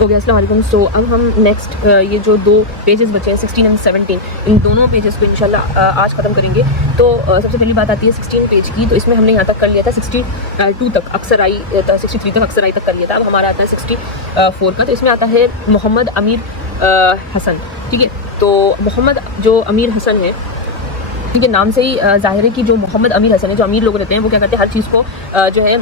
हो गया। अस्सलाम वालेकुम। सो अब हम नेक्स्ट ये जो दो पेजेस बचे हैं 16 एंड 17, इन दोनों पेजेस को इंशाल्लाह आज ख़त्म करेंगे। तो सबसे पहली बात आती है 16 पेज की। तो इसमें हमने यहाँ तक कर लिया था 62 तक, अक्सर आई 63 तक, अक्सर आई तक कर लिया था। अब हमारा आता है 64 का। तो इसमें आता है मोहम्मद अमीर हसन। ठीक है, तो मोहम्मद जो अमीर हसन है, ठीक है, नाम से ही ज़ाहिर है कि जो मोहम्मद अमीर हसन है, जो अमीर लोग रहते हैं, वो क्या करते हैं, हर चीज़ को जो है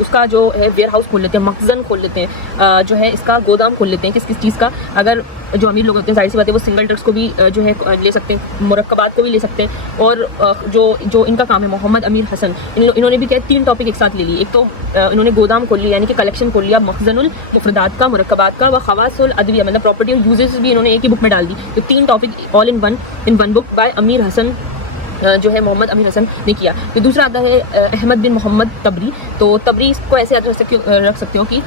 उसका जो है वेयर हाउस खोल लेते हैं, मखज़न खोल लेते हैं, जो है इसका गोदाम खोल लेते हैं किस किस चीज़ का। अगर जो अमीर लोग होते हैं, जाहिर सी बात है, वो सिंगल ड्रग्स को भी जो है ले सकते हैं, मुरक्कबात को भी ले सकते हैं। और जो इनका काम है मोहम्मद अमीर हसन, इन्होंने भी क्या 3 टॉपिक एक साथ ले लिए। एक तो इन्होंने गोदाम खोल लिया, यानी कि कलेक्शन खोल लिया मखज़नुल मुफ़रदात का, मुरक्कबात का, व ख़वासुल अदविया, मतलब प्रॉपर्टी और यूजेस भी इन्होंने एक ही बुक में डाल दी। तो 3 topic all in one book by अमीर हसन, जो है मोहम्मद अमीर हसन ने किया। तो दूसरा आता है अहमद बिन मोहम्मद तबरी। तो तबरी को ऐसे याद रख सकते हो कि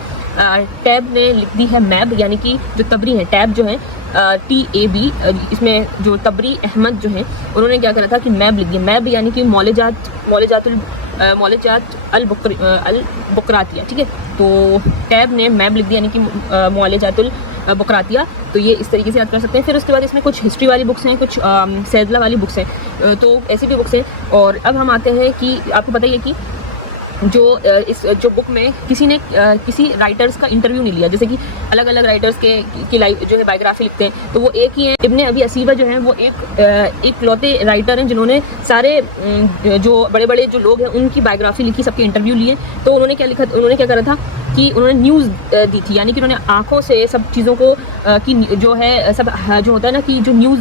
टैब ने लिख दी है मैब, यानी कि जो तबरी है, टैब जो है TAB, इसमें जो तबरी अहमद जो है, उन्होंने क्या करा था कि मैब लिख दिया। मैब यानी कि मौलजात अल बुकरातिया। ठीक है, तो टैब ने मैब लिख दिया, यानी कि मौलजातुल बुकरातिया। तो ये इस तरीके से याद कर सकते हैं। फिर उसके बाद इसमें कुछ हिस्ट्री वाली बुक्स हैं, कुछ सैदला वाली बुक्स हैं, तो ऐसी भी बुक्स हैं। और अब हम आते हैं कि आपको पता ही है कि जो बुक में किसी राइटर्स का इंटरव्यू नहीं लिया। जैसे कि अलग अलग राइटर्स की लाइफ जो है बायोग्राफी लिखते हैं, तो वो एक ही हैं। इब्ने अबी असीबा जो हैं, वो एक लौते राइटर हैं जिन्होंने सारे जो बड़े बड़े जो लोग हैं उनकी बायोग्राफी लिखी, सबके इंटरव्यू लिए। तो उन्होंने क्या करा था कि उन्होंने न्यूज़ दी थी, यानी कि उन्होंने आँखों से सब चीज़ों को कि जो है सब जो होता है ना कि जो न्यूज़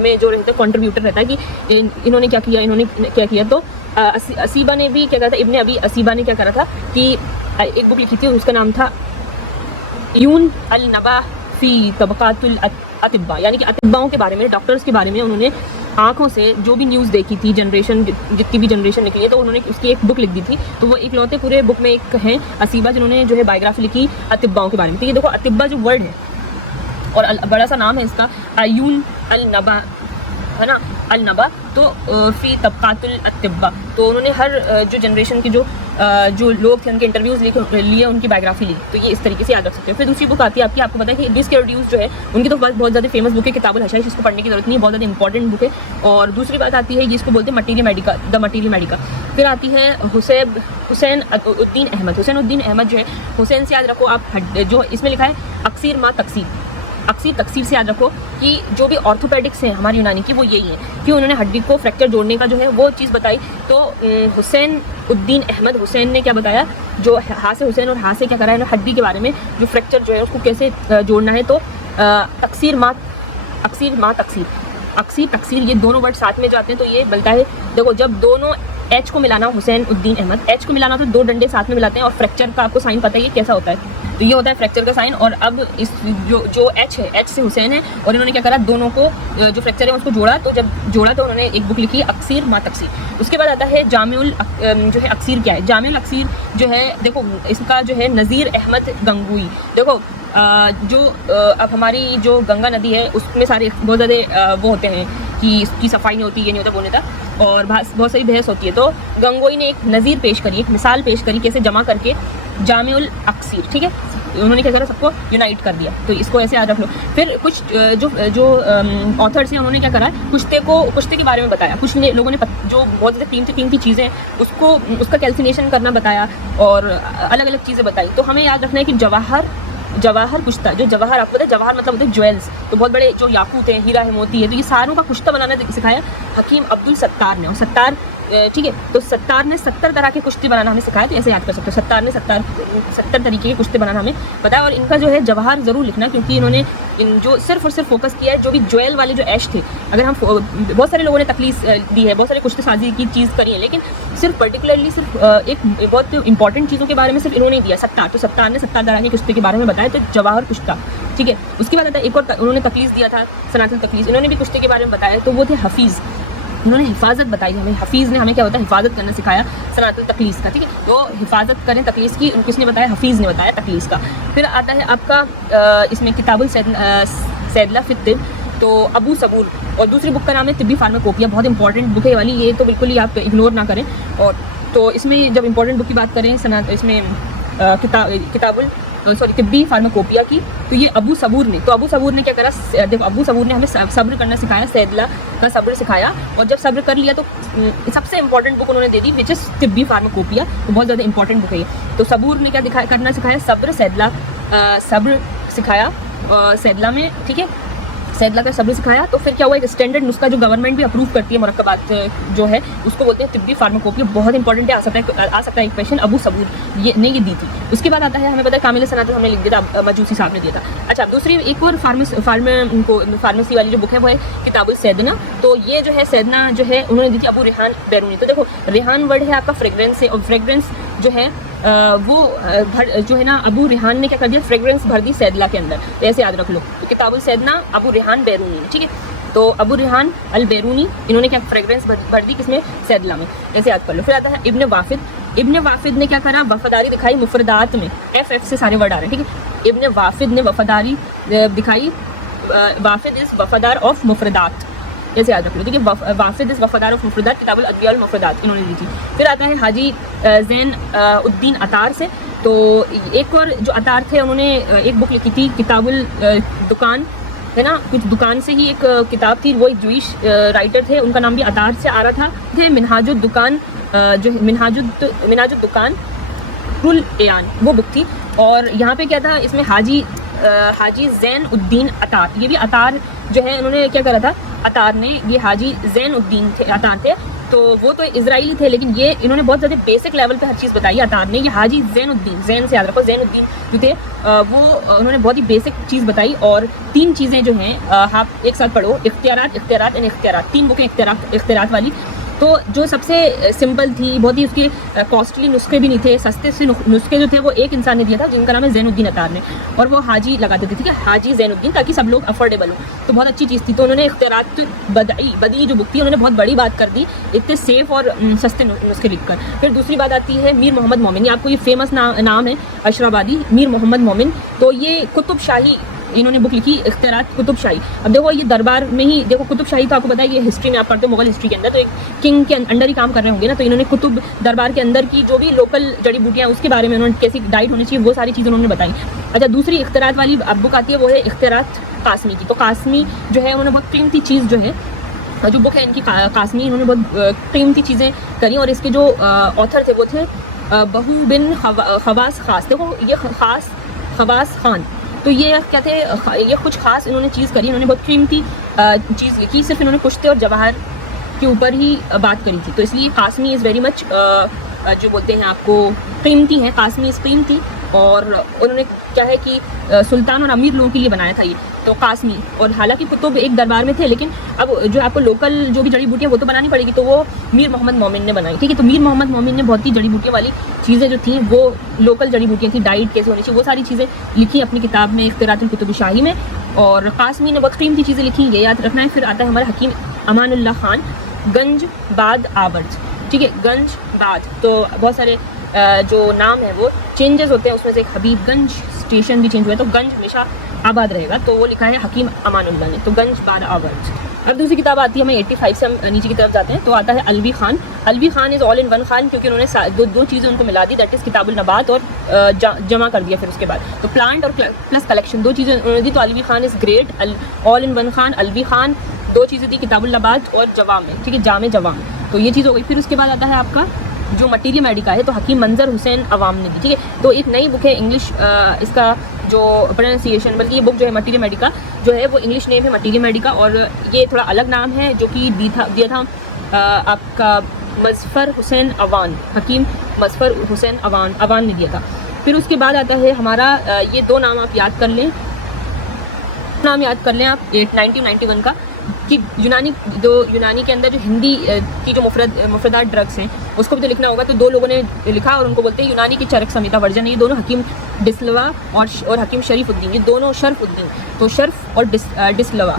में जो रहता है कंट्रीब्यूटर रहता है कि इन्होंने क्या किया। तो असीबा ने भी क्या करा था, इब्ने अबी असीबा ने क्या करा था कि एक बुक लिखी थी, उसका नाम था यून अल नबा फ़ी तबक़ातुल अतिब्बा, यानी कि अतिब्बाओं के बारे में, डॉक्टर्स के बारे में उन्होंने आँखों से जो भी न्यूज़ देखी थी, जितनी भी जनरेशन निकली है, तो उन्होंने उसकी एक बुक लिख दी थी। तो वो एक लौते पूरे बुक में एक हैं असीबा, जिन्होंने जो है बायोग्राफी लिखी अतिब्बाओं के बारे में। तो ये देखो, अतिब्बा जो वर्ड है और बड़ा सा नाम है इसका, अयून अल नबा, है ना, अल नबा। तो फ़ी तबक़ातुल अतिब्बा, तो उन्होंने हर जो जनरेशन के जो लोग थे उनके इंटरव्यूज़ लिए, उनकी बायोग्राफी ली। तो ये इस तरीके से याद रख सकते हो। फिर दूसरी बुक आती है आपको पता है कि इब्लिस के रिड्यूस जो है, उनकी तो बहुत ज़्यादा फेमस बुक है किताबुल हशाइश, इसको पढ़ने की जरूरत नहीं है, बहुत ज़्यादा इंपॉर्टेंट बुक है। और दूसरी बात आती है जिसको बोलते हैं द मटीरियल मेडिका। फिर आती है हुसैन उद्दीन अहमद जो है, हुसैन से याद रखो आप, जो इसमें लिखा है अक्सीर मा तकसीर से याद रखो कि जो भी ऑर्थोपेडिक्स हैं हमारी यूनानी की, वो यही है कि उन्होंने हड्डी को फ्रैक्चर जोड़ने का जो है वो चीज़ बताई। तो हुसैन उद्दीन अहमद, हुसैन ने क्या बताया, जो हाँ से हुसैन और हाँ से क्या करा है, हड्डी के बारे में, जो फ्रैक्चर जो है उसको कैसे जोड़ना है। तो अक्सीर तकसीर ये दोनों वर्ड साथ में जो आते हैं, तो ये बोलता है, देखो जब दोनों H को मिलाना, हुसैन उद्दीन अहमद H को मिलाना, तो 2 डंडे साथ में मिलाते हैं। और फ्रैक्चर का आपको साइन पता है ये कैसा होता है, तो ये होता है फ्रैक्चर का साइन। और अब इस जो H है, H से हुसैन है, और इन्होंने क्या करा, दोनों को जो फ्रैक्चर है उसको जोड़ा। तो जब जोड़ा तो उन्होंने एक बुक लिखी अक्सीर मा तकसीर। उसके बाद आता है जामिउल जो है अक्सीर क्या है। जामिउल अक्सीर जो है, देखो इसका जो है नज़ीर अहमद गंगोई। देखो अब हमारी जो गंगा नदी है उसमें सारे बहुत ज़्यादा वो होते हैं कि इसकी सफाई नहीं होती, ये नहीं होता, वो नहीं होता, और बहुत सारी बहस होती है। तो गंगोई ने एक नज़ीर पेश करी, एक मिसाल पेश करी, कैसे जमा करके जामिउल अक्सीर। ठीक है, उन्होंने क्या करा, सबको यूनाइट कर दिया। तो इसको ऐसे याद रख लो। फिर कुछ जो ऑथर्स हैं, उन्होंने क्या करा, कुश्ते के बारे में बताया। कुछ लोगों ने जो बहुत ज़्यादा कीमती चीज़ें हैं उसका कैल्कुलेशन करना बताया, और अलग अलग चीज़ें बताई। तो हमें याद रखना है कि जवाहर कुश्ता, जो जवाहर, आपको पता है जवाहर मतलब होता है ज्वेल्स, तो बहुत बड़े जो याकूत हैं, हीरा है, मोती है, तो ये सारों का कुश्ता बनाना सिखाया हकीम अब्दुल सत्तार ने। और सत्तार, ठीक है, तो सत्तार ने 70 तरह के कुश्ते बनाना हमें सिखाया। तो ऐसे याद कर सकते हो, सत्तार ने 70 तरीके के कुश्ते बनाना हमें बताया। और इनका जो है जवाहर ज़रूर लिखना, क्योंकि इन्होंने जो सिर्फ और सिर्फ फोकस किया है जो भी ज्वेल वाले जो ऐश थे। अगर हम बहुत सारे लोगों ने तकलीफ दी है, बहुत सारे कुश्ते साजी की चीज़ करी है, लेकिन सिर्फ पर्टिकुलरली सिर्फ एक बहुत इंपॉर्टेंट चीज़ों के बारे में सिर्फ इन्होंने दिया, सत्तार। तो सत्तार ने 70 तरह के कुश्ते के बारे में बताया, तो जवाहर कुश्ता। ठीक है, उसके बाद आता है एक और उन्होंने तकलीफ दिया था, सनातुल तकलीफ, इन्होंने भी कुश्ते के बारे में बताया। तो वो थे हफीज़, उन्होंने हिफाजत बताई हमें। हफीज़ ने हमें क्या होता है, हिफाजत करना सिखाया सनातुल तकलीस का। ठीक है, तो हिफाजत करें तकलीस की, किसने बताया, हफीज़ ने बताया तकलीस का। फिर आता है आपका इसमें किताबुल सैदला फित तिब, तो अबू सबूल, और दूसरी बुक का नाम है तिब्बी फार्माकोपिया। बहुत इंपॉर्टेंट बुक है वाली, ये तो बिल्कुल ही आप इग्नोर ना करें। और तो इसमें जब इंपॉर्टेंट बुक की बात करें इसमें किताबुल सॉरी तिब्बी फार्माकोपिया की, तो ये अबू सबूर ने, तो अबू सबूर ने क्या करा, देखो अबू सबूर ने हमें सब्र करना सिखाया, सैदला का सब्र सिखाया, और जब सब्र कर लिया तो सबसे इंपॉर्टेंट बुक उन्होंने दे दी विच इज़ तिब्बी फार्माकोपिया, तो बहुत ज़्यादा इंपॉर्टेंट बुक है ये। तो सबूर ने क्या करना सिखाया, सब्र, सैदला सब्र सिखाया सैदला में, ठीक है, सैदला का सब्र सिखाया। तो फिर क्या हुआ, एक स्टैंडर्ड नुस्खा जो गवर्नमेंट भी अप्रूव करती है मुरक्कबात जो है उसको बोलते हैं तिब्बी फार्माकोपिया, बहुत इंपॉर्टेंट है, आ सकता है एक क्वेश्चन, अबू सबूर ये ने ये दी थी। उसके बाद आता है हमें पता है कामिल सनात हमने लिख दिया था, मजूसी साहब ने दिया था। अच्छा, दूसरी एक और फार्मेसी वाली जो बुक है वो है किताबुल सैदना, तो ये जो है सैदना जो है उन्होंने दी थी अबू रेहान बैरूनी। तो देखो रेहान वर्ड है आपका फ्रेगरेंस से, और फ्रेगरेंस जो है जो है ना अबू रेहान ने क्या कर दिया, फ्रेगरेंस भर दी सैदला के अंदर, तो ऐसे याद रख लो। तो किताबुल सैदना अबू रेहान बैरूनी, ठीक है, तो अबू रेहान अल बैरूनी इन्होंने क्या फ्रेगरेंस भर दी किसमें, सैदला में, ऐसे याद कर लो। फिर आता है इब्न वाफिद, इब्न वाफिद ने क्या करा, वफादारी दिखाई मुफरदात में, एफ से सारे वर्ड आ रहे हैं, ठीक है, इब्न वाफिद ने वफादारी दिखाई, वाफिद इज़ वफादार ऑफ मुफरदात, ऐसे याद रख लो, ठीक है, वाफिद इज़ वफादार ऑफ मुफरदात, किताबुल अदविया वल मुफरदात इन्होंने दी थी। फिर आता है हाजी ज़ैन उद्दीन अतार से, तो एक और जो अतार थे उन्होंने एक बुक लिखी थी किताबुल दुकान, है ना, कुछ दुकान से ही एक किताब थी, वो एक जूइश राइटर थे, उनका नाम भी अतार से आ रहा था, थे मिनहाजुद दुकान, जो मिनहाजुद दुकान रुल एयान वो बुक थी। और यहाँ पे क्या था, इसमें हाजी ज़ैन उद्दीन अतार, ये भी अतार जो है उन्होंने क्या करा था, अतार ने, ये हाजी ज़ैन उद्दीन थे, अतार थे, तो वो तो इजराइली थे, लेकिन ये इन्होंने बहुत ज़्यादा बेसिक लेवल पे हर चीज़ बताई अतार ने। ये हाजी ज़ैनुद्दीन, ज़ैन से याद रखो, ज़ैनुद्दीन जो थे वो उन्होंने बहुत ही बेसिक चीज़ बताई, और 3 चीज़ें जो हैं आप एक साथ पढ़ो, इख्तियारात एंड इख्तियारात, 3 बुकें इख्तियारात वाली। तो जो सबसे सिंपल थी, बहुत ही उसके कॉस्टली नुस्खे भी नहीं थे, सस्ते से नुस्खे जो थे वो एक इंसान ने दिया था जिनका नाम है ज़ैनुद्दीन अतार ने, और वो हाजी लगाते थे, ठीक है, हाजी ज़ैनुद्दीन, ताकि सब लोग अफोर्डेबल हो, तो बहुत अच्छी चीज़ थी। तो उन्होंने इख्तियारात बदी जो बुक थी उन्होंने बहुत बड़ी बात कर दी, इतने सेफ़ और सस्ते नुस्खे लिखकर। फिर दूसरी बात आती है मीर मोहम्मद मोमिन, ये आपको ये फेमस नाम है अशराबादी, मीर मोहम्मद मोमिन, तो ये कुतुब शाही इन्होंने बुक लिखी, इख्तियारात कुतुब शाही। अब देखो ये दरबार में ही, देखो कुतुब शाही तो आपको पता है कि हिस्ट्री में आप पढ़ते हो मुगल हिस्ट्री के अंदर, तो एक किंग के अंडर ही काम कर रहे होंगे ना, तो इन्होंने कुतुब दरबार के अंदर की जो भी लोकल जड़ी बूटियाँ उसके बारे में उन्होंने कैसी डाइट होनी चाहिए वो सारी चीज़ें उन्होंने बताई। अच्छा, दूसरी इख्तियारात वाली बुक आती है वो है इख्तियारात कासमी की, तो कासमी जो है उन्होंने बहुत कीमती चीज़ जो है, जो बुक है इनकी कासमी, इन्होंने बहुत कीमती चीज़ें करी, और इसके जो ऑथर थे वो थे बहू बिन खवास खास। देखो ये खवास खान, तो ये क्या थे, ये कुछ खास इन्होंने चीज़ करी, इन्होंने बहुत कीमती चीज़ लिखी, सिर्फ इन्होंने कुश्ते और जवाहर के ऊपर ही बात करी थी, तो इसलिए कासमी इज़ वेरी मच जो बोलते हैं आपको कीमती है, कासमी इज़ कीमती। और उन्होंने क्या है कि सुल्तान और अमीर लोगों के लिए बनाया था ये, तो कासमी। और हालांकि कुतुब एक दरबार में थे, लेकिन अब जो आपको लोकल जो भी जड़ी बूटियाँ वो तो बनानी पड़ेगी, तो वो मीर मोहम्मद मोमिन ने बनाई, ठीक है। तो मीर मोहम्मद मोमिन ने बहुत ही जड़ी बूटियाँ वाली चीज़ें जो थी वो लोकल जड़ी बूटियाँ थी, डाइट कैसे होनी चाहिए वो सारी चीज़ें लिखी अपनी किताब में इख्तियारातुल कुतुब शाही में, और कासमी ने बहुत कीमती चीज़ें लिखी, ये याद रखना है। फिर आता है हमारा हकीम अमानुल्लाह खान, गंज बाद आवर्ज, ठीक है, गंज बाद, तो बहुत सारे जो नाम है वो चेंजेस होते हैं, उसमें से एक हबीबगंज स्टेशन भी चेंज हुआ है, तो गंज हमेशा आबाद रहेगा, तो वो लिखा है हकीम अमानुल्लाह ने, तो गंज बाद आवर्ज। अब दूसरी किताब आती है, हमें 85 से हम नीचे की तरफ जाते हैं, तो आता है Alvi Khan. Alvi Khan is all in one Khan, क्योंकि उन्होंने दो चीज़ें उनको मिला दी, दैट इज़ किताबुल नबात और जमा कर दिया। फिर उसके बाद तो प्लांट और प्लस कलेक्शन, 2 चीज़ें उन्होंने दी, तो Alvi Khan is great, all in one Khan, Alvi Khan 2 चीज़ें दी, किताबुल नबात और जवाम में, ठीक है, जामे जवाम, तो ये चीज़ हो गई। फिर उसके बाद आता है आपका जो मटीरिया मेडिका है, तो हकीम मंजर हुसैन अवाम ने दी, ठीक है। तो एक नई बुक है इंग्लिश, इसका जो प्रोनाउंसिएशन, बल्कि ये बुक जो है मटीरिया मेडिका जो है वो इंग्लिश नेम है मटीरिया मेडिका, और ये थोड़ा अलग नाम है जो कि दिया था आपका मज़फ़र हुसैन अवान, हकीम मज़फ़र हुसैन अवान ने दिया था। फिर उसके बाद आता है हमारा ये 2 नाम आप याद कर लें, आप 1991 का, कि यूनानी के अंदर जो हिंदी की जो मुफरदात ड्रग्स हैं उसको भी तो लिखना होगा, तो 2 लोगों ने लिखा और उनको बोलते हैं यूनानी की चरक संहिता वर्जन है। ये दोनों हकीम डिस्लवा और हकीम शरीफुद्दीन, ये दोनों शरफुद्दीन, तो शर्फ और डिस्लवा,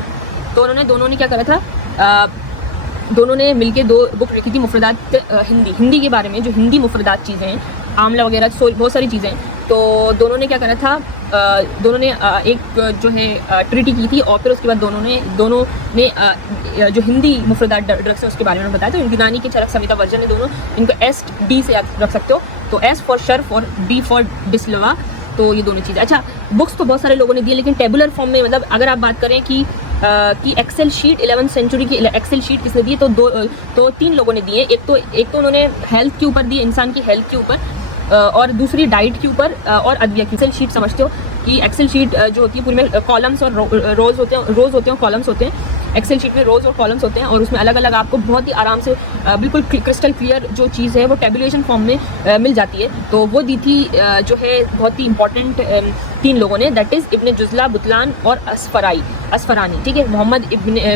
तो दोनों ने क्या करा था, दोनों ने मिलके 2 बुक लिखी थी मुफरदात हिंदी के बारे में, जो हिंदी मुफरदात चीज़ें हैं, आमला वगैरह बहुत सारी चीज़ें हैं। तो दोनों ने क्या करा था, दोनों ने एक जो है ट्रीटी की थी, और फिर उसके बाद दोनों ने जो हिंदी मुफरदात ड्रग्स है उसके बारे में बताया। तो यूनानी के चरक संहिता वर्जन है दोनों, इनको SD से याद रख सकते हो, तो S फॉर शर्फ और D फॉर डिस्लवा, तो ये दोनों चीज़ें। अच्छा, बुक्स तो बहुत सारे लोगों ने दी, लेकिन टेबुलर फॉर्म में, मतलब अगर आप बात करें कि एक्सेल शीट 11वीं सेंचुरी की एक्सेल शीट किसने दी है, तो 3 लोगों ने दी है। एक तो उन्होंने हेल्थ के ऊपर दी, इंसान की हेल्थ के ऊपर, और दूसरी डाइट के ऊपर, और अद्विया की। एक्सेल शीट समझते हो कि एक्सेल शीट जो होती है पूरी में कॉलम्स और रोज़ होते हैं, कॉलम्स होते हैं। एक्सेल शीट में रोज़ और कॉलम्स होते हैं, और उसमें अलग अलग आपको बहुत ही आराम से बिल्कुल क्रिस्टल क्लियर जो चीज़ है वो टेबुलेशन फॉर्म में मिल जाती है। तो वो दी थी जो है बहुत ही इंपॉर्टेंट 3 लोगों ने, दैट इज़ इब्न जुज़ला, बुतलान और असफरानी। ठीक है, मोहम्मद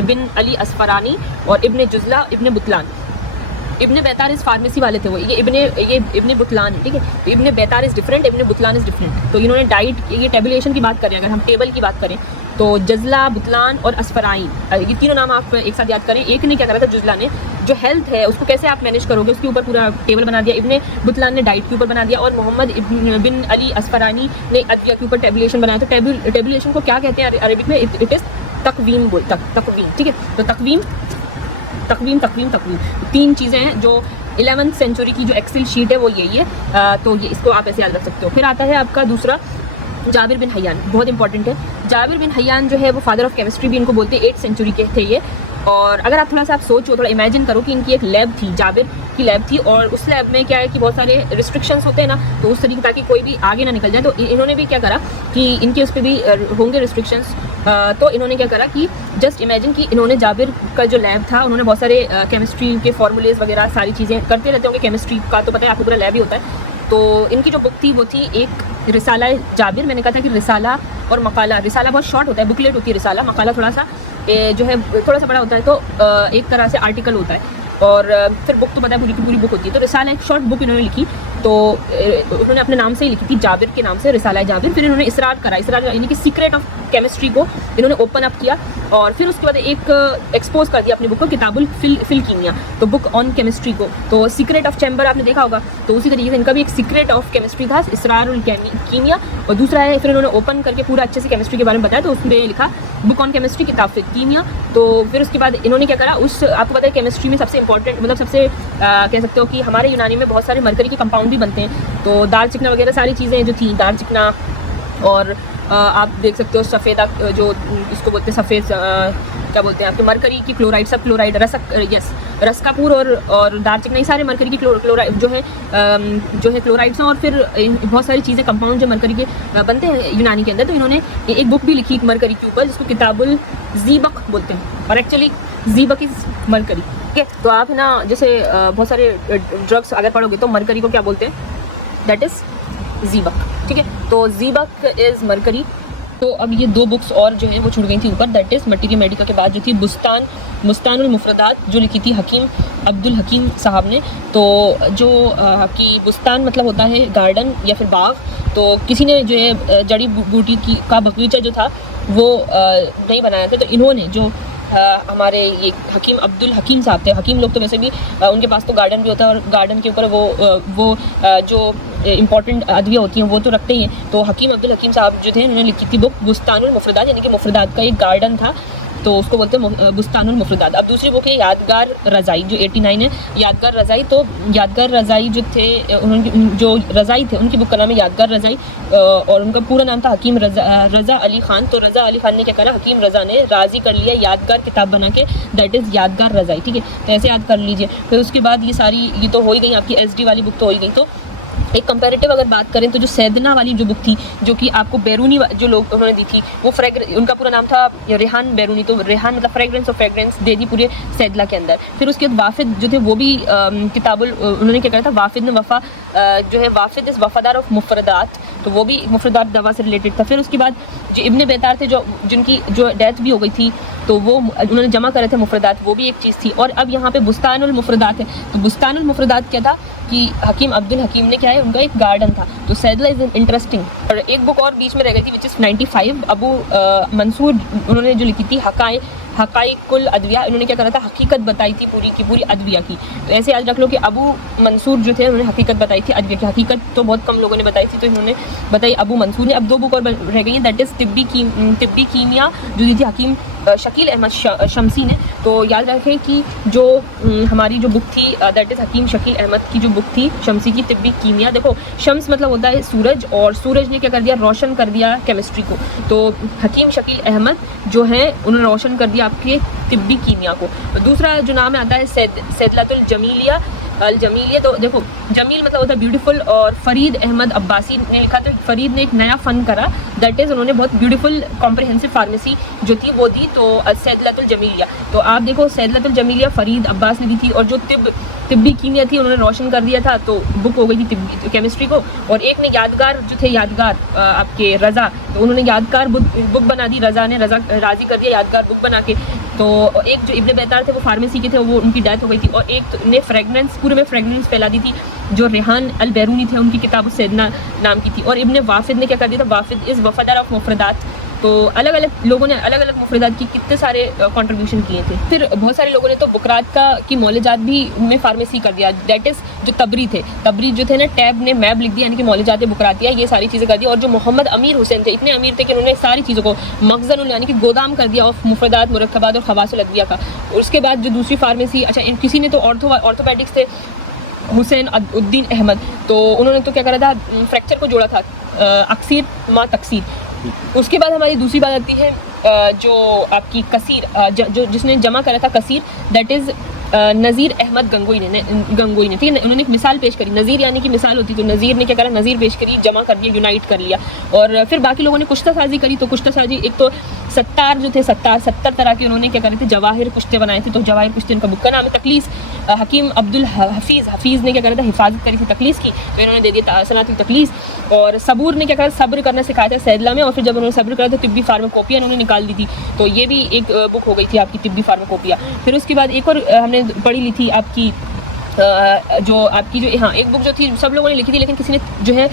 बिन अली असफरानी और इब्न जुज़ला, इब्न बुतलान। इब्न बैतार इस फार्मेसी वाले थे वो, ये इब्न बुतलान है। ठीक है, Ibn Baitar is different, Ibn Butlan is different. तो इन्होंने डाइट, ये टेबुलेशन की बात करें, अगर हम टेबल की बात करें तो जज़ला, बुतलान और असफराइन, ये तीनों नाम आप एक साथ याद करें। एक ने क्या करा था, जुज़ला ने जो हेल्थ है उसको कैसे आप मैनेज करोगे उसके ऊपर पूरा टेबल बना दिया, इब्न बुतलान ने डाइट के ऊपर बना दिया, और मोहम्मद बिन अली असफरानी ने अद्विया के ऊपर टेबुलेशन बनाया। तो टेबुलेशन को क्या कहते हैं अरबिक में? इट इज़ तकवीम। तकवीम। ठीक है, तो तकवीम 3 चीज़ें हैं जो 11वीं सेंचुरी की जो एक्सेल शीट है वो यही है। तो ये इसको आप ऐसे याद रख सकते हो। फिर आता है आपका दूसरा, जाबिर बिन हयान, बहुत इंपॉर्टेंट है। जाबिर बिन हयान जो है वो फादर ऑफ केमिस्ट्री भी इनको बोलते हैं, 8th सेंचुरी के थे ये। और अगर आप थोड़ा सा सोचो, थोड़ा इमेजिन करो कि इनकी एक लैब थी, जाबिर की लैब थी, और उस लैब में क्या है कि बहुत सारे रिस्ट्रिक्शंस होते हैं ना, तो उस तरीके ताकि कोई भी आगे ना निकल जाए, तो इन्होंने भी क्या करा कि इनके उस पर भी होंगे रिस्ट्रिक्शंस। तो इन्होंने क्या करा कि जस्ट इमेजिन कि इन्होंने जाबिर का जो लैब था, उन्होंने बहुत सारे केमिस्ट्री के फॉर्मूलेज वगैरह सारी चीज़ें करते रहते होंगे। केमिस्ट्री का तो पता है आपको, पूरा लैब ही होता है। तो इनकी जो बुक थी वो थी एक रिसाला जाबिर। मैंने कहा था कि रिसाला और मकाला, रिसाला बहुत शॉर्ट होता है, बुकलेट होती है रिसाला, मकाला थोड़ा सा जो है थोड़ा सा बड़ा होता है, तो एक तरह से आर्टिकल होता है। और फिर बुक तो पता है पूरी की पूरी बुक होती है। तो रिसाला एक शॉर्ट बुक इन्होंने लिखी, तो उन्होंने अपने नाम से ही लिखी थी, जाबिर के नाम से, रिसाला जाबिर। फिर इन्होंने इसरार यानी कि सीक्रेट ऑफ केमिस्ट्री को इन्होंने ओपन अप किया, और फिर उसके बाद एक एक्सपोज कर दिया अपनी बुक को, किताबुल फिल कीमिया, तो बुक ऑन केमिस्ट्री को। तो सीक्रेट ऑफ चैम्बर आपने देखा होगा, तो उसी तरीके से इनका भी एक सीक्रेट ऑफ केमिस्ट्री था, इसरारुल कीमिया। और दूसरा है, फिर इन्होंने ओपन करके पूरा अच्छे से केमिस्ट्री के बारे में बताया, तो उसमें लिखा बुक ऑन केमिस्ट्री, किताब फिल कीमिया। तो फिर उसके बाद इन्होंने क्या करा, आपको पता है केमिस्ट्री में सबसे इंपॉर्टेंट, मतलब सबसे कह सकते हो कि हमारे यूनानी में बहुत सारे मरकरी के कंपाउंड भी बनते हैं। तो दार चिकना वगैरह सारी चीज़ें जो थी, दार चिकना, और आप देख सकते हो सफ़ेदा, जो इसको बोलते हैं सफ़ेद, क्या बोलते हैं आपके, मरकरी की क्लोराइड, सब क्लोराइड, रसकापूर और दार चिकना, ये सारे मरकरी की क्लोराइड जो है क्लोराइड्स हैं। और फिर बहुत सारी चीज़ें, कंपाउंड जो मरकरी के बनते हैं यूनानी के अंदर। तो इन्होंने एक बुक भी लिखी मरकरी के ऊपर, जिसको किताबुल ज़ीबक बोलते हैं, और एक्चुअली ज़ीबक इज़ मरकरी। ठीक है, तो आप है ना, जैसे बहुत सारे ड्रग्स अगर पढ़ोगे तो मरकरी को क्या बोलते हैं, दैट इज़ ज़ीबक। ठीक है, तो ज़ीबक इज़ मरकरी। तो अब ये 2 बुक्स और जो हैं वो छूट गई थी ऊपर, दैट इज़ मटीरियल मेडिका के बाद जो थी बुस्तानुल मुफरदात, जो लिखी थी हकीम अब्दुल हकीम साहब ने। तो जो कि बुस्तान मतलब होता है गार्डन या फिर बाग, तो किसी ने जो है जड़ी बूटी का बगीचा जो था वो नहीं बनाया था। तो इन्होंने जो हमारे ये हकीम अब्दुल हकीम साहब थे, हकीम लोग तो वैसे भी उनके पास तो गार्डन भी होता है, और गार्डन के ऊपर वो जो इंपॉर्टेंट अदविया होती हैं वो तो रखते ही हैं। तो हकीम अब्दुल हकीम साहब जो थे, उन्होंने लिखी थी बुक बुस्तानुल मुफरदात, यानी कि मुफरदात का एक गार्डन था, तो उसको बोलते हैं बुस्तानुल मुफरदात। अब दूसरी बुक है यादगार रज़ाई, जो 89 है, यादगार रज़ाई। तो यादगार रज़ाई जो थे, जो रज़ाई थे उनकी बुक का नाम है यादगार रज़ाई, और उनका पूरा नाम था हकीम रज़ा अली ख़ान। तो रज़ा अली ख़ान ने क्या करा, हकीम रज़ा ने राज़ी कर लिया यादगार किताब बना के, दैट इज़ यादगार रज़ाई। ठीक है, तो ऐसे याद कर लीजिए। फिर उसके बाद ये सारी, ये तो हो ही गई आपकी SD वाली बुक तो हो ही गई। तो एक कंपैरेटिव अगर बात करें तो जो सैदना वाली जो बुक थी, जो कि आपको बैरूनी जो लोग उन्होंने दी थी, वो उनका पूरा नाम था रेहान बैरूनी। तो रेहान मतलब फ्रेगरेंस ऑफ फ्रेगरेंस दे दी पूरे सैदला के अंदर। फिर उसके बाद वाफिद जो थे वो भी किताबुल, उन्होंने क्या करा था, वाफिद ने जो है वाफिद इस वफादार ऑफ मुफरदात, तो वो भी मुफरदात दवा से रिलेटेड था। फिर उसके बाद जो इब्न बैतार थे, जिनकी जो डेथ भी हो गई थी, तो वो उन्होंने जमा करे थे मुफरदात, वो भी एक चीज़ थी। और अब यहाँ पे बुस्तानुल मुफरदात है। तो बुस्तानुल मुफरदात क्या था कि हकीम अब्दुल हकीम ने क्या है, उनका एक गार्डन था। तो सैदला इज़ इंटरेस्टिंग। और एक बुक और बीच में रह गई थी, विच इज़ 95, अबू मंसूर, उन्होंने जो लिखी थी हकाइकुल अदविया, इन्होंने क्या करा था, हकीकत बताई थी पूरी की पूरी अदविया की। तो ऐसे याद रख लो कि अबू मंसूर जो थे, उन्होंने हकीकत बताई थी अदविया की। हकीकत तो बहुत कम लोगों ने बताई थी, तो इन्होंने बताई अबू मंसूर ने। अब 2 बुक और रह गई हैं, दैट इज़ तिब्बी कीमिया, जो दी थी हकीम शकील अहमद शमसी ने। तो याद रखें कि जो हमारी जो बुक थी, दैट इज़ हकीम शकील अहमद की जो बुक थी शमसी की, तिब्बी कीमिया। देखो, शम्स मतलब होता है सूरज, और सूरज ने क्या कर दिया, रोशन कर दिया केमिस्ट्री को। तो हकीम शकील अहमद जो हैं उन्होंने रोशन कर दिया आपके तिब्बी कीमिया को। दूसरा जो नाम आता है सैदलातुल जमीलिया अल जमीलिया। तो देखो जमील मतलब होता है ब्यूटीफुल, और फरीद अहमद अब्बासी ने लिखा, तो फरीद ने एक नया फ़न करा, दैट इज़ उन्होंने बहुत ब्यूटीफुल कॉम्प्रिहेंसिव फार्मेसी जो थी वो दी, तो सैदलातुल जमीलिया। तो आप देखो सैदलातुल जमीलिया फरीद अब्बास ने दी थी, और जो तिब्बी कीमिया थी उन्होंने रोशन कर दिया था, तो बुक हो गई थी तिब्बी केमिस्ट्री को। और एक ने यादगार जो थे, यादगार आपके रज़ा, तो उन्होंने यादगार बुक बना दी, रज़ा ने राज़ी कर दिया यादगार बुक बना के। तो एक जो इब्ने बैतार थे वो फार्मेसी के थे, वो उनकी डेथ हो गई थी। और एक ने फ्रेगनेंस, पूरे में फ्रेगनेंस फैला दी थी, जो रेहान अल बैरूनी थे, उनकी किताब सैदना नाम की थी। और इब्ने वाफिद ने क्या कर दिया था, वाफिद इज़ वफ़ादार ऑफ मुफरदात। तो अलग अलग लोगों ने अलग अलग मुफरदात की कितने सारे कंट्रीब्यूशन किए थे। फिर बहुत सारे लोगों ने तो बुकरात की मौलजात भी में फार्मेसी कर दिया, दैट इज़ जो तबरी थे, तबरी जो थे ना, टैब ने मैब लिख दिया, यानी कि मौलजात बुकरातिया, ये सारी चीज़ें कर दी। और जो मोहम्मद अमीर हुसैन थे, इतने अमीर थे कि उन्होंने सारी चीज़ों को मखज़न यानी कि गोदाम कर दिया ऑफ मुफरदात, मुरक्कबात और खवासुल अदविया का। और उसके बाद जो दूसरी फार्मेसी, अच्छा किसी ने तो ऑर्थोपेडिक्स थे, हुसैन उद्दीन अहमद, तो उन्होंने तो क्या करा था, फ्रैक्चर को जोड़ा था, अक्सीर मा तकसीर। उसके बाद हमारी दूसरी बात आती है जो आपकी कसीर, जो जिसने जमा करा था कसीर, दैट इज़ नज़ीर अहमद गंगोई ने, ठीक है। उन्होंने एक मिसाल पेश करी, नज़ीर यानी कि मिसाल होती, तो नज़ीर ने क्या करा, नज़ीर पेश करी, जमा कर दिया, यूनाइट कर लिया। और फिर बाकी लोगों ने कुश्ता साजी करी, तो कुश्ता साजी एक तो सत्तार जो थे, 70 तरह के उन्होंने क्या करे थे, जवाहिर कुश्ते बनाए थे। तो जवाहिर कुश्ते इनका बुक का नाम है। तकलीस, हकीम अब्दुल हफीज़ ने क्या करा था, हिफाजत करी थी तकलीस की, तो इन्होंने दे दिया सनातुल तकलीस। और सबूर ने क्या करा, सब्र करना सिखाया था सैदला में, और फिर जब उन्होंने सब्र करा तो तिब्बी फार्माकोपिया उन्होंने निकाल दी थी, तो ये भी एक बुक हो गई थी आपकी तिब्बी फार्माकोपिया। फिर उसके बाद एक और हमने पढ़ी ली थी आपकी जो आपकी जो, हाँ, एक बुक जो थी सब लोगों ने लिखी थी, लेकिन किसी ने जो है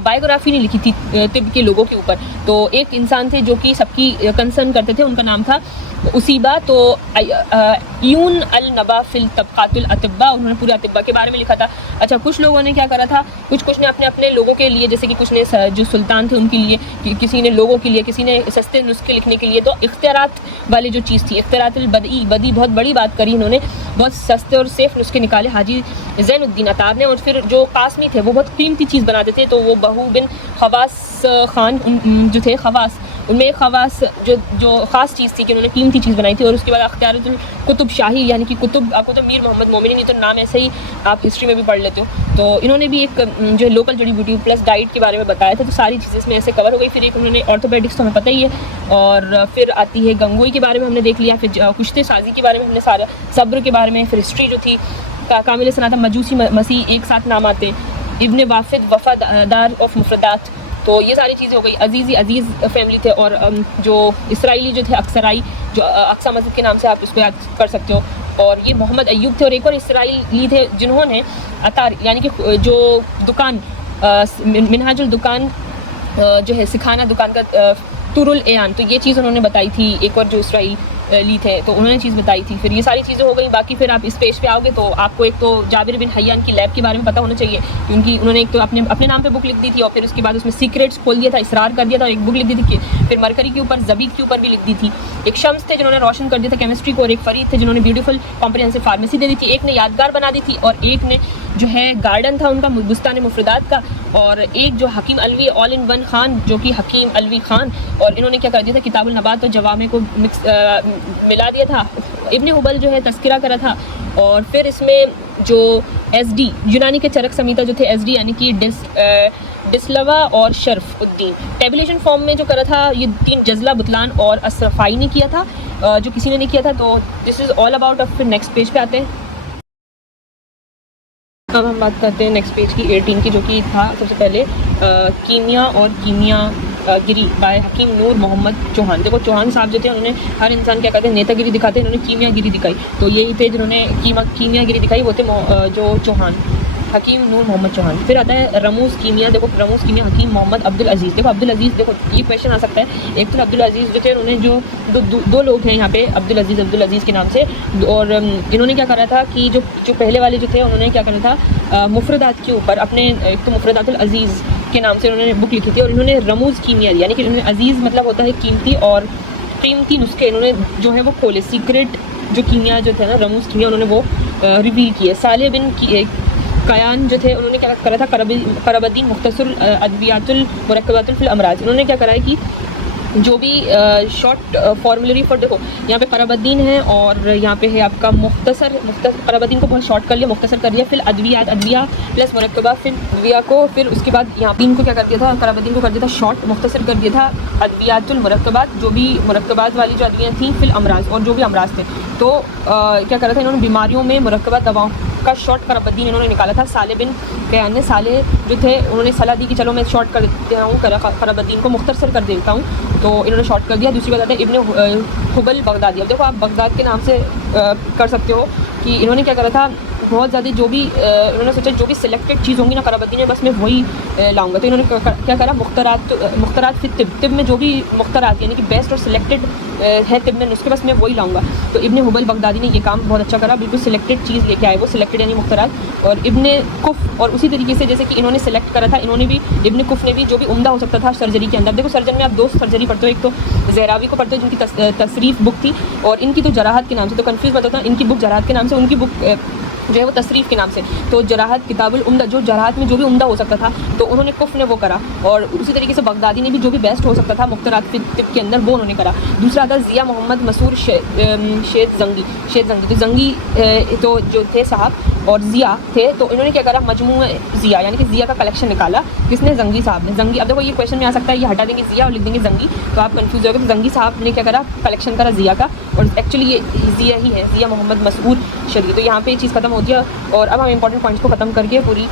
बायोग्राफी नहीं लिखी थी तिब के लोगों के ऊपर। तो एक इंसान थे जो कि सबकी कंसर्न करते थे, उनका नाम था उसीबा। तो यून अल नबा फिल तबकातुल अतिब्बा, उन्होंने पूरे अतिब्बा के बारे में लिखा था। अच्छा, कुछ लोगों ने क्या करा था, कुछ ने अपने लोगों के लिए, जैसे कि कुछ ने जो सुल्तान थे उनके लिए, किसी ने लोगों के लिए, किसी ने सस्ते नुस्खे लिखने के लिए। तो इख्तियारात वाली जो चीज़ थी, इख्तियारातुल बदी बहुत बड़ी बात करी इन्होंने, बहुत सस्ते और सेफ नुस्खे निकाले हाजी ज़ैनुद्दीन अतार ने। और फिर जो कासमी थे वो बहुत कीमती चीज़ बनाते थे, तो वो बहू बिन खवास खान जो थे, खवास, उनमें एक खवास जो ख़ास चीज़ थी कि उन्होंने कीमती चीज़ बनाई थी। और उसके बाद अख्तियारुल कुतुब शाही, यानी कि कुतुब, आपको तो मीर मोहम्मद मोमिनी, नहीं तो नाम ऐसे ही आप हिस्ट्री में भी पढ़ लेते हो, तो इन्होंने भी एक जो लोकल जड़ी बूटी प्लस डाइट के बारे में बताया था। तो सारी चीज़ें इसमें ऐसे कवर हो गई। फिर एक उन्होंने ऑर्थोपेडिक्स तो हमें पता ही है, और फिर आती है गंगोई के बारे में हमने देख लिया, फिर कुश्ते साजी के बारे में हमने सारा, सब्र के बारे में, फिर हिस्ट्री जो थी कामिल सनाता, मजूसी मसीह, एक साथ नाम आते हैं, इब्ने वाफिद वफ़ादार ऑफ मुफरदात। तो ये सारी चीज़ें हो गई। अजीज़ फैमिली थे, और जो इसराइली जो थे, अक्सराई, जो अक्सा मस्जिद के नाम से आप इसको याद कर सकते हो। और ये मोहम्मद अय्यूब थे, और एक और इसराइली थे जिन्होंने अतार, यानी कि जो दुकान मिनहाजुल दुकान जो है, सिखाना दुकान का तुरुल एयान, तो ये चीज़ उन्होंने बताई थी। एक और जो इसराइली थे तो उन्होंने चीज़ बताई थी। फिर ये सारी चीज़ें हो गई। बाकी फिर आप इस पेज पे आओगे तो आपको एक तो जाबिर बिन हय्यान की लैब के बारे में पता होना चाहिए, क्योंकि उन्होंने एक तो अपने नाम पे बुक लिख दी थी, और फिर उसके बाद उसमें सीक्रेट्स खोल दिया था, इसरार कर दिया था, और एक बुक लिख दी थी। फिर मरकरी के ऊपर, ज़बीब के ऊपर भी लिख दी थी। एक शम्स थे जिन्होंने रोशन कर दिया था केमिस्ट्री को, और एक फरीद थे जिन्होंने ब्यूटीफुल कॉम्प्रिहेंसिव फार्मेसी दे दी थी। एक ने यादगार बना दी थी, और एक ने जो है गार्डन था उनका बुस्तान मुफरदात का, और एक जो Hakim Alvi all in one Khan, जो कि हकीम अलवी खान, और इन्होंने क्या कर दिया था, किताबुल नबात और जवामे को मिला दिया था। इब्ने हुबल जो है तस्करा करा था। और फिर इसमें जो SD यूनानी के चरक समीता जो थे, SD यानी कि डिस्लवा और शर्फ उद्दीन, टेबुलेशन फॉर्म में जो करा था, ये 3 जज़ला बुतलान और असरफाई ने किया था, जो किसी ने नहीं किया था। तो दिस इज़ ऑल अबाउट। अब फिर नेक्स्ट पेज पे आते हैं। अब हम बात करते हैं नेक्स्ट पेज की 18 की, जो कि था सबसे पहले कीमिया और कीमिया गिरी बाय हकीम नूर मोहम्मद चौहान। देखो चौहान साहब जो थे, उन्होंने हर इंसान क्या कहते हैं, नेतागिरी दिखाते हैं, इन्होंने कीमिया गिरी दिखाई। तो यही थे जिन्होंने कीमिया गिरी दिखाई, वो थे जो चौहान, हकीम नूर मोहम्मद चौहान। फिर आता है रमूज़ कीमिया। देखो रमूज़ कीमिया हकीम मोहम्मद अब्दुल अजीज़। देखो अब्दुल अजीज़, देखो ये क्वेश्चन आ सकता है। एक तो अब्दुल अजीज़ जो थे, उन्होंने जो दो लोग हैं यहाँ पे अब्दुल अजीज़ के नाम से, और इन्होंने क्या करा था कि जो पहले वाले जो थे, उन्होंने क्या करा था, मुफरदात के ऊपर अपने, एक तो मुफरदातुल अजीज़ के नाम से उन्होंने बुक लिखी थी, और इन्होंने रमूज़ कीमिया, यानी कि उन्होंने अजीज़ मतलब होता है कीमती, और कीमती नुस्खे इन्होंने जो है वो खोले, सीक्रेट जो कीमिया जो थे ना, रमूज़ कीमिया, उन्होंने वो रिवील किए। साले बिन कयान जो थे उन्होंने क्या करा था, क़रबद्दीन मुख्तसर अद्वियातुल मुरक्कबातुल फिल अमराज, इन्होंने क्या करा है कि जो भी शॉर्ट फॉर्मुलरी फॉर, देखो यहाँ पे क़रबद्दीन है और यहाँ पे है आपका मुख्तसर क़रबद्दीन को बहुत शॉर्ट कर लिया, मुख्तसर कर लिया, फिर अद्विया प्लस मुरक्कबा, फिर अद्विया को, फिर उसके बाद यहाँ दीन को क्या कर दिया था, क़रबद्दीन को कर दिया था शॉर्ट, मुख्तसर कर दिया था अद्वियातुल मुरक्कबात, जो भी मुरक्कबात वाली जो अद्वियाँ थी, फिर अमराज, और जो भी अमराज थे। तो क्या करा था इन्होंने, बीमारियों में मुरक्कबात दवाओं का शॉर्ट क़रबद्दीन इन्होंने निकाला था। साले बिन कयान ने, साले जो थे उन्होंने सलाह दी कि चलो मैं शॉर्ट कर देता हूँ, क़रबद्दीन को मुख्तसर कर देता हूँ, तो इन्होंने शॉर्ट कर दिया। दूसरी बात है इब्न हुबल बगदादी, अब देखो आप बगदाद के नाम से कर सकते हो कि इन्होंने क्या करा था, बहुत ज़्यादा जो भी इन्होंने सोचा जो भी सिलेक्टेड चीज़ होंगी ना क़रबद्दीन में, बस मैं वही लाऊंगा। तो इन्होंने क्या करा, मुख्तरात फिर तिब में जो भी मुख्तरात यानी कि बेस्ट और सिलेक्टेड है तिब में नुस्खे, बस मैं वही लाऊंगा। तो इब्न हुबल बगदादी ने ये काम बहुत अच्छा करा, बिल्कुल सिलेक्टेड चीज़ लेके आए वो, सिलेक्टेड यानी मुख्तरात। और इब्न कुफ, और उसी तरीके से जैसे कि इन्होंने सेलेक्ट करा था, इन्होंने भी, इब्न कुफ ने भी जो भी उम्दा हो सकता था सर्जरी के अंदर, देखो सर्जन में आप दो सर्जरी पढ़ते हो, एक तो ज़हरावी को पढ़ते हो जिनकी तसरीफ़ बुक थी, और इनकी तो जराहत के नाम से, तो कन्फ्यूज़ मत होता, इनकी बुक जराहत के नाम से, उनकी बुक जो है वो तसरीफ़ के नाम से। तो जराहत किताबुल उम्दा, जो जराहत में जो भी उम्दा हो सकता था, तो उन्होंने कुफ ने वो करा। और उसी तरीके से बगदादी ने भी जो भी बेस्ट हो सकता था मुख्तरात तिब के अंदर, वो उन्होंने करा। दूसरा था ज़िया मोहम्मद मसूर शेद जंगी, तो जंगी तो जो थे साहब और ज़िया थे, तो इन्होंने क्या करा, मजमू ज़िया यानी कि ज़िया का कलेक्शन निकाला। किसने, जंगी साहब ने। जंगी, अब देखो ये क्वेश्चन में आ सकता है, ये हटा देंगे ज़िया और लिख देंगे जंगी, तो आप कंफ्यूज हो गए। तो जंगी साहब ने क्या करा, कलेक्शन करा ज़िया का, और एक्चुअली ये ज़िया ही है, ज़िया मोहम्मद मसूर शेदी। तो यहाँ पे ये चीज़ खत्म होती है, और अब हम इंपॉर्टेंट पॉइंट्स को ख़त्म करके पूरी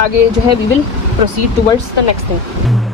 आगे जो है we will proceed towards the next thing.